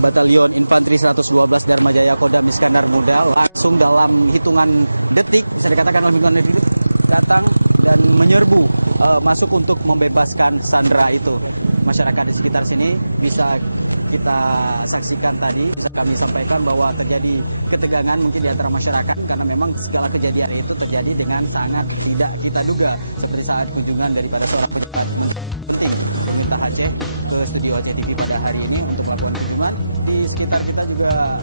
Batalion Infanteri 112 Dharma Jaya Kodam Iskandar Muda langsung dalam hitungan detik, bisa dikatakan dalam hitungan detik, datang dan menyerbu masuk untuk membebaskan sandera itu. Masyarakat di sekitar sini bisa kita saksikan tadi, bisa kami sampaikan bahwa terjadi ketegangan mungkin di antara masyarakat karena memang segala kejadian itu terjadi dengan sangat tidak kita duga, seperti saat kunjungan daripada seorang pejabat penting pemerintah Aceh ke studio Aceh TV pada hari ini untuk melakukan kunjungan. Di sekitar kita juga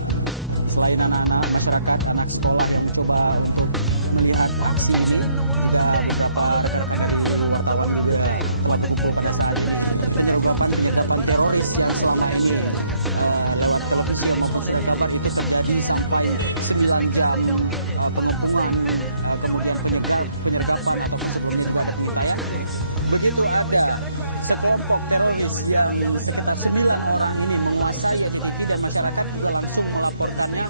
selain anak-anak masyarakat, anak sekolah yang mencoba untuk melihat aksi ini, juga beberapa rekan-rekan dari wartawan juga telah berkumpul pada saat ini. Penyergapan teroris yang selama ini lewat televisi maupun surat kabar itu terjadi sampai 9 jam pengepungan, kemudian penyergapan ataupun sebelumnya juga ada pengintaian. Begitu ada sekelompok teroris yang sekitar 9 orang ini menguasai Aceh TV dan masyarakat juga langsung melaporkannya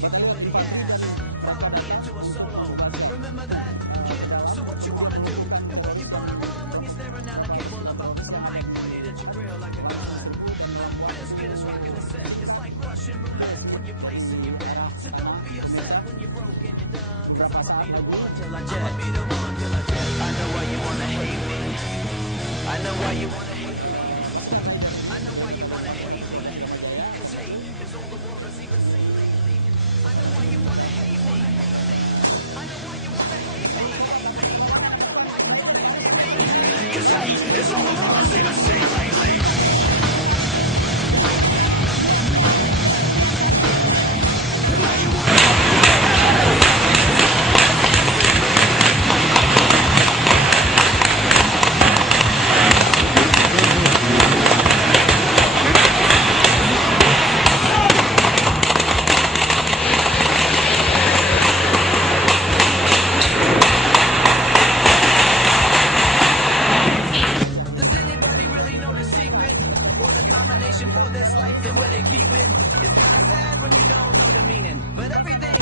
Batalion Infanteri dan mereka datang untuk membebaskan ke dalam, kemudian melumpuhkan teroris yang kelompok beberapa pasukan teroris yang ada di langsung diserbu dan dalam waktu singkat ke dari arah sana, pemirsa, beberapa saat lagi pasukan Rider ini dari Batalion Infanteri 112 Dharma Jaya akan muncul sendiri. Suasana cukup mencekam. Beberapa coba melakukan perlawanan dan pasukan Rider baru saja terlihat langsung disambut dengan tembakan oleh kelompok pada saat itu dengan menggunakan 2 drum dan kemudian 1 unit kendaraan. Penembakan oleh pihak teroris. Penembakan oleh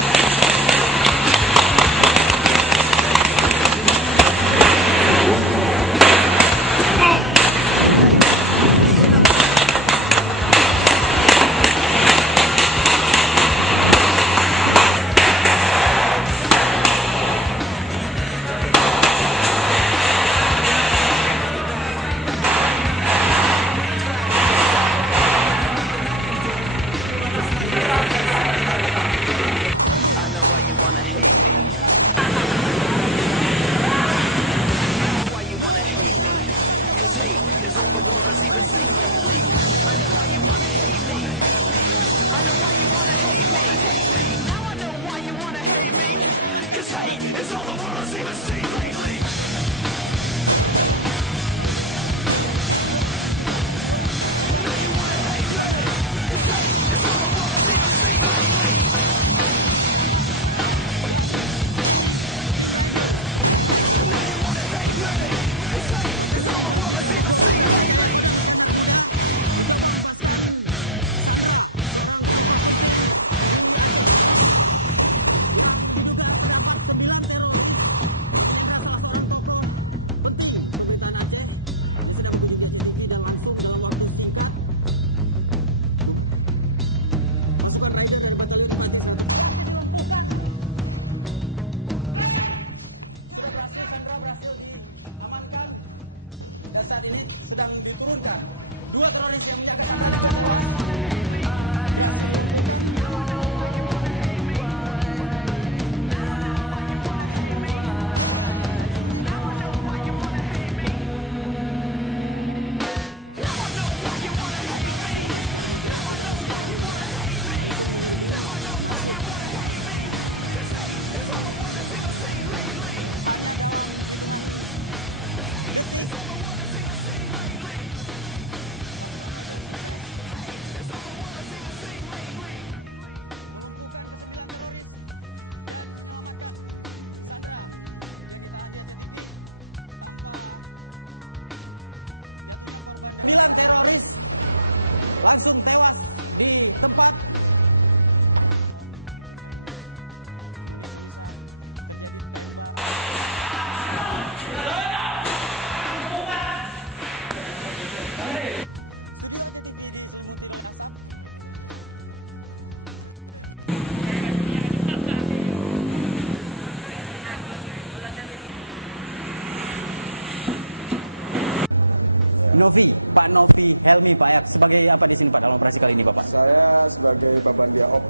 mencoba membebaskan Sandra, seorang tokoh penting di Aceh yang diduga terdapat 9 teroris menyandra salah seorang tokoh penting pemerintahan Aceh. Dia sedang mengunjungi Aceh TV dan langsung dalam waktu singkat pasukan Rider dari Batalion Infanteri 100 berhasil dilumpuhkan. Sudah berhasil, Sandra berhasil diamankan dan saat ini sedang diturunkan. 2 teroris yang menjaga Sandra juga tewas, berhasil dilumpuhkan. Hanya dalam hitungan detik melumpuhkan ke-9 teroris dan menyelamatkan Sandra yang ditahan di Aceh TV tanpa jatuhnya korban. 9 teroris langsung tewas di tempat. Ini bisa terjadi tembak. Studio ACTV diselimuti oleh asap. Novi, Pak Novi Helmi, Pak ya. Sebagai apa di sini Pak dalam operasi kali ini Bapak? Saya sebagai Babandia Op.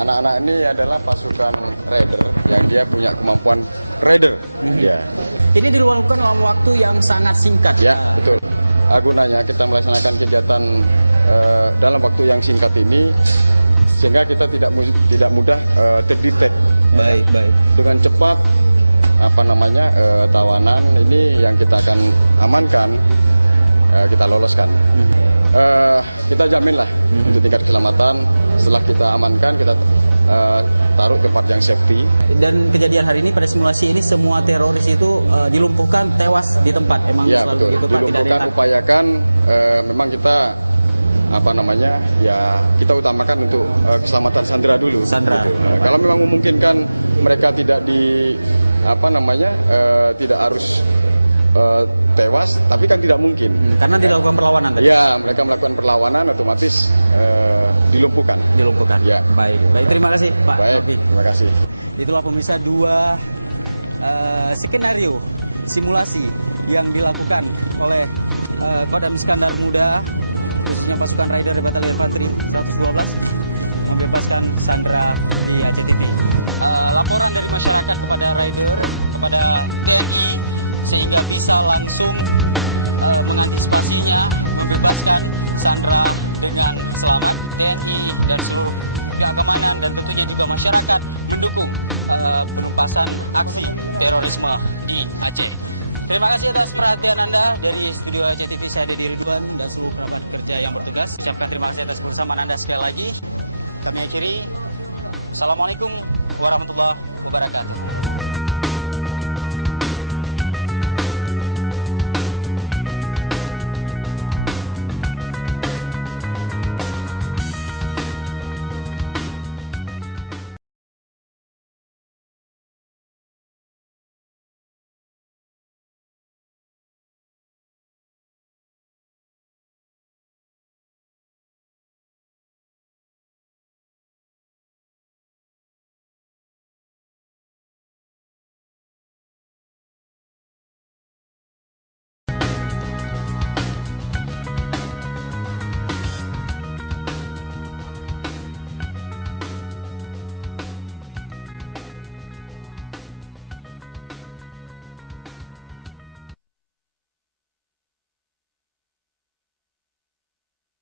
Anak-anak ini adalah pasukan raider yang dia punya kemampuan raider. Ya. Ini dilakukan dalam waktu yang sangat singkat. Ya, betul. Gunanya kita melaksanakan kegiatan dalam waktu yang singkat ini sehingga kita tidak mudah terdetek. Baik, baik. Dengan cepat tawanan ini yang kita akan amankan, kita loloskan. Kita jaminlah untuk tingkat keselamatan. Setelah kita amankan, kita taruh tempat yang safety. Dan kejadian hari ini pada simulasi ini semua teroris itu dilumpuhkan, tewas di tempat. Emang ya, selalu betul. gitu Pak. Dilumpuhkan, upayakan. Memang kita kita utamakan untuk keselamatan sandera dulu. Sandera. Gitu. Kalau memang memungkinkan mereka tidak tidak harus tewas, tapi kan tidak mungkin. Karena dilakukan perlawanan tadi. Ya, mereka melakukan perlawanan, otomatis dilumpuhkan. Dilumpuhkan. Ya. Baik, baik. Terima kasih Pak. Baik, Novi. terima kasih. Itulah pemirsa dua skenario simulasi yang dilakukan oleh Kodam Iskandar Muda, khususnya pasukan Raider Batalion Infanteri 112, membebaskan sandera di ACTV. Laporan dari masyarakat kepada Raider, kepada TNI, sehingga bisa langsung mengantisipasinya, membebaskan sandera dengan selamat. TNI dan seluruh pihak keamanan dan tentunya juga masyarakat mendukung penuntasan aksi terorisme di Aceh. Terima kasih atas perhatian Anda. Dari studio ACTV saya Dedi Ridwan dan seluruh kerabat kerja yang bertugas. Ucapkan terima kasih atas kebersamaan Anda sekali lagi. Kami akhiri. Assalamualaikum warahmatullahi wabarakatuh.